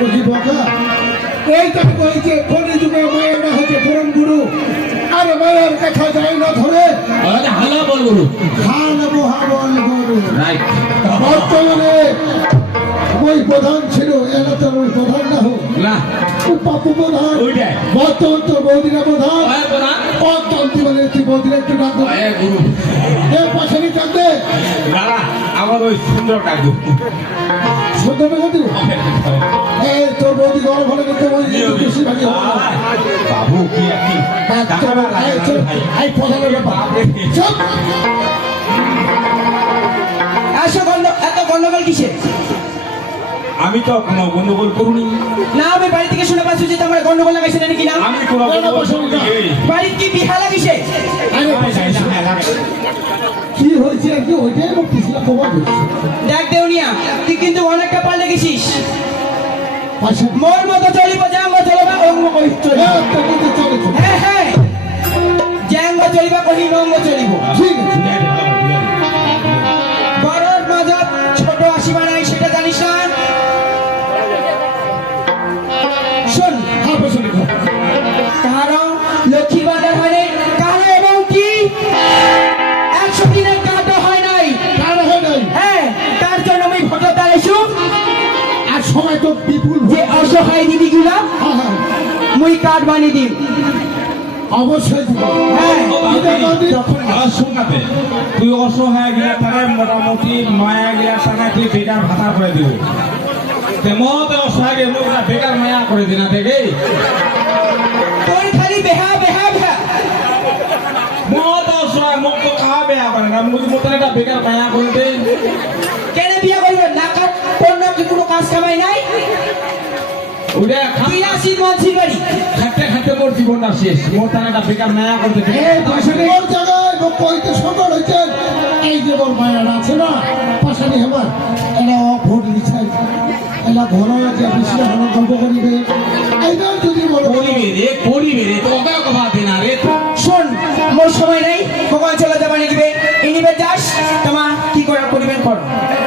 বুঝি বকা এইটা বলছে কোনে যুগে মায়েরা হচ্ছে পরম গুরু। আর মায়ের কথা যায় না ধরে। আরে হালা বল গুরু। খান মহা বল গুরু। রাইট। বর্তমানে ওই প্রধান ছিল এলাকার ওই প্রধান না। পাপু প্রধান মতন্ত্র বৌদিরা প্রধান। অতন্ত্রী মানে বৌদিরা একটু ডাক গুরু। এ পাশে নি থাকবে দাদা আমার ওই সুন্দর সুন্দর বৌদি এই তোর বৌদি গরম হলে কিন্তু বেশি বাবু কি হ্যাঁ, একই এই প্রধানের ব্যাপার। এত গন্ডগোল কিসে আমি তো কোনো গন্ডগোল করুনি। না আমি বাড়ি থেকে শুনে পাচ্ছি যে তোমার গন্ডগোল লাগাইছে নাকি না? আমি কোনো গন্ডগোল করুনি। বাড়ির কি বিহা লাগিছে? আরে কি হয়েছে কি ওইটাই মুক্তি ছিল খবর দেখ দেউনিয়া তুই কিন্তু অনেকটা পাল্টে গেছিস মোর মতো চলিব জ্যাঙ্গ চলবা অঙ্গ কহি চলিব। চলে। হ্যাঁ হ্যাঁ। জ্যাঙ্গ চলিবা কহি অঙ্গ চলিব। ঠিক আছে। শোন হ্যাঁ পাশানি খা। লক্ষ্মী বাজার হয় নাই কারণ এবং কি? একশো দিনের কাটা হয় নাই। কার হয় নাই হ্যাঁ তার জন্য আমি ভোটার দাঁড়াইছু আর সময় তো বিপুল যে অসহায় দিদিগুলা হ্যাঁ, হ্যাঁ, মুই কার্ড বানিয়ে দিম অবশ্যই তুই অসহায় গিলা তারে মোটামুটি মায়া গিলা টাকা তুই বেকার ভাতা করে দিব। মতে অসহায় গিয়ে লোক বেকার মায়া করে দিনা দেখে তোর খালি বেহা বেহা বেহা। মত অসহায় মোক তো খাওয়া বেয়া করে না? মুখ মতো একটা বেকার মায়া করে দে। কেন বিয়া করবে? না কাট কোন কি কোনো কাজ কামাই নাই? ওটা তুই আসিস মনসির বাড়ি। খাটতে খাটতে মোর জীবনটা শেষ। মোর তার একটা বেকার মায়া করতে ওর জায়গায় লোক কইতে সকল হয়েছেন এই যে ওর মায়েরা আছে না? পাশানি হেবার এরা ভোট দিচ্ছে। এরা ঘর যে বেশি আমার গল্প করিবে। এইটা যদি বলো করিবে রে করিবে রে তোকে কথা দে না রে। শোন মোর সময় নাই ভগবান চলে যাবা নিবে ইনিবে যাস তোমা কি করে করিবেন কর।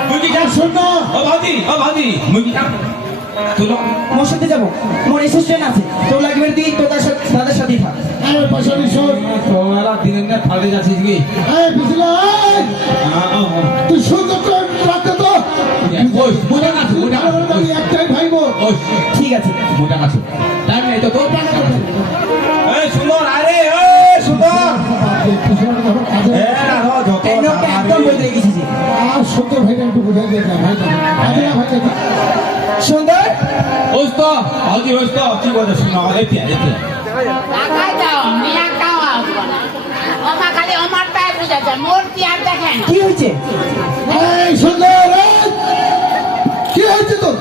তুই কি আর শোন না। ও ভাদি ও ভাদি মুই কি তুই লোক মোর সাথে যাব। মোর অ্যাসিস্ট্যান্ট আছে। তোর লাগবে তুই তো তার সাথে তাদের সাথেই থাক। আরে পাশানি শোন। তোরা দিনের না ফালতে যাচ্ছিস কি? এই এই, তুই রাখতে তো আছে। মোটা মাছ মানে টাইম নেই তো তোর টাকা এই সুন্দর আরে এই সুন্দর। সুন্দর ওস্ত আজি ওস্ত কি বলে শুনো দেখি দেখি টাকা দাও মিয়া খাওয়া ওমা খালি ওমার পায়ে বুঝাছে মোর কি আর দেখেন? কি হয়েছে? হ্যাঁ। এই সুন্দর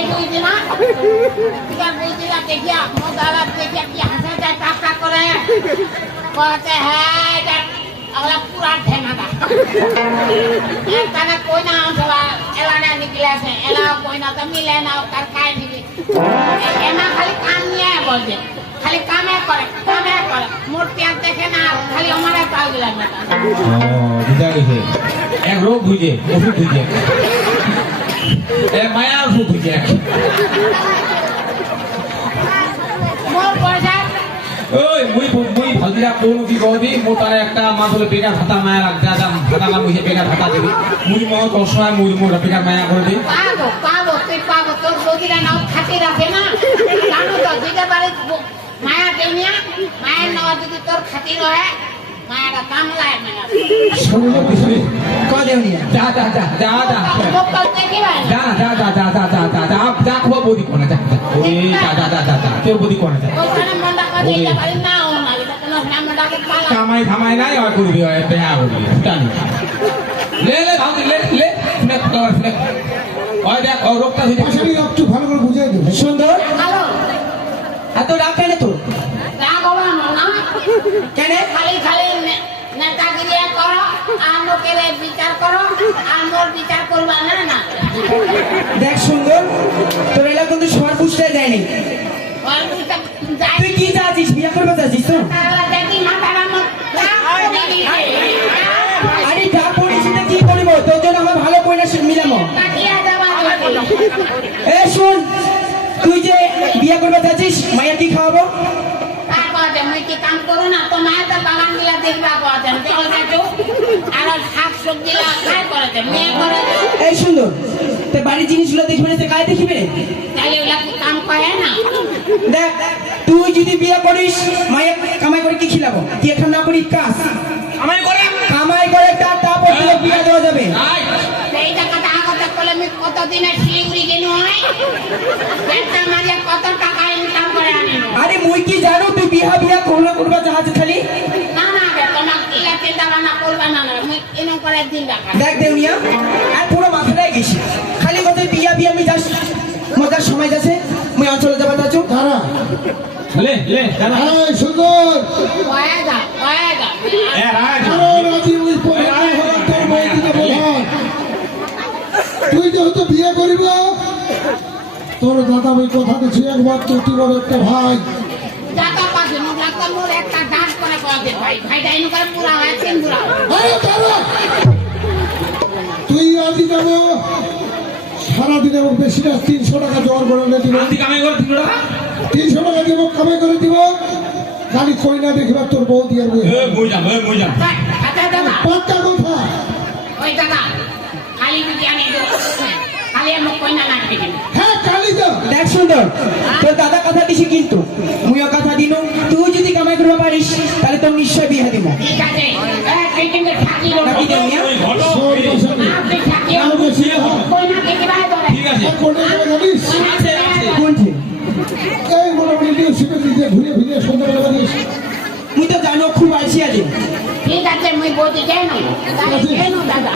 এই বুঝি না টিকা বুঝি না দেখিয়া মোর দাদা দেখিয়া কি হাসে যায় টাকা করে বলতে হ্যাঁ এটা আমরা পুরা ঢেঙাটা তারা কই না আসলা এলানা নিকলে আছে এলা কই না তো মিলে না তার খাই দিবি এনা খালি কাম নিয়ে বলছে খালি এক রোগ বুঝে, ওষুধ বুঝে। এ মায়া শুধু কে ওই মুই মুই ভাগিরা কোন কি মো তার একটা মাথলে বেকার ভাতা মায়া রাখ দা দাম ভাতা মা মুই বেকার ভাতা দিবি। মুই মো অসহায় মুই মোর বেকার মায়া করে দি। পাবো পাবো তুই পাবো তোর বগিরা নাও খাতে রাখে না। জানো তো যেটা বারে মায়া দেনিয়া মায়ের নাও যদি তোর খাতির হয় একটু ভালো করে বুঝাই সুন্দর এত রাগ কেন তোর কেন খালি খালি আর লোকের বিচার করো আর মোর বিচার করবা না না। দেখ সুন্দর তোর এলাকা কিন্তু সবার বুঝতে দেয়নি। তুই কি চাচ্ছিস? বিয়ে করবে চাচ্ছিস তো? আরে যা পড়েছি তো কি করব? তোর জন্য আমার ভালো পয়সা মিলামো। এ শুন তুই যে বিয়ে করবে চাচ্ছিস মাইয়া কি খাওয়াবো? কাম করো না? তো মায়ের তো বাগানগুলা দেখবা এই সুন্দর তো বাড়ির জিনিসগুলো দেখবে না কায় দেখিবে দেখ তুই যদি বিয়ে করিস মাইয়া কামাই করে কি খিলাবো? তুই এখন না করিস কাজ? আমি করে? কামাই করে তার তারপর তোকে বিয়ে দেওয়া যাবে। এই টাকাটা আগতে করলে আমি কতদিনের শিলিগুড়ি গেল হয় একটা মাঝে কত টাকা ইনকাম করে আনিল আরে মুই কি জানো তুই বিয়া বিয়া করলে করবা জাহাজ খালি? না না কিলা চিন্তা ভাবনা করবে না না করে দিন দেখ দেউনিয়া আর পুরো মাথাটাই গেছি খালি কথা বিয়া বিয়া আমি যাস মজার সময় যাচ্ছে মুই অঞ্চলে যাবার যাচ্ছ তারা লে লে দাদা সুন্দর। এ রাজ। ওই তোর তুই যেহেতু বিয়ে করিব তোর দাদা ওই কথা দিচ্ছি একবার তুই বড় একটা ভাই জাতা পাশে মুখ লাগতো মোর একটা কয়ে ভাই ভাইটা এনে করে পুরা হয় সিন্দুরা আরে তারা তুই আজি যাব সারাদিনে এবং বেশি না তিনশো টাকা জোয়ার করে দিব। কামাই করে তিনশো টাকা দিব কামাই করে দিব। খালি কই না দেখবার তোর বউ দিয়ে পাক্কা কথা। ওই দাদা খালি যদি আনি খালি মুখ কই না হ্যাঁ কালি যা দেখ সুন্দর তোর দাদা কথা দিছি কিন্তু মুইও কথা দিনু তুই যদি কামাই করবা পারিস তোর নিশ্চয় বিয়ে দিব। ঠিক আছে। কিন্তু আপনি কই না? কে? ঠিক জানিস? এই ঘুরে সন্ধ্যাবেলা বানিস মুই তো জানো খুব আলসি আজ ঠিক আছে মুই বলতে চাই তাহলে কেন দাদা?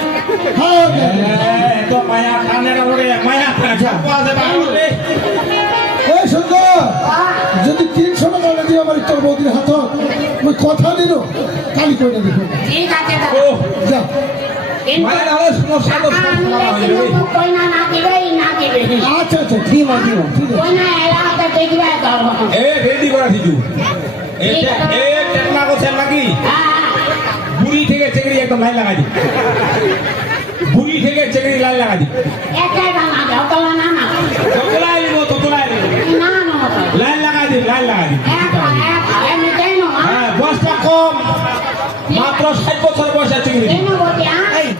কথা দিল কালি করে দেখো ঠিক আছে দাদা। ও যা। আচ্ছা আচ্ছা ঠিক আছে নাকি হ্যাঁ। বুড়ি থেকে চেকড়ি একটা লাইন লাগাই দি বুড়ি থেকে চেকড়ি লাইন লাগাই দি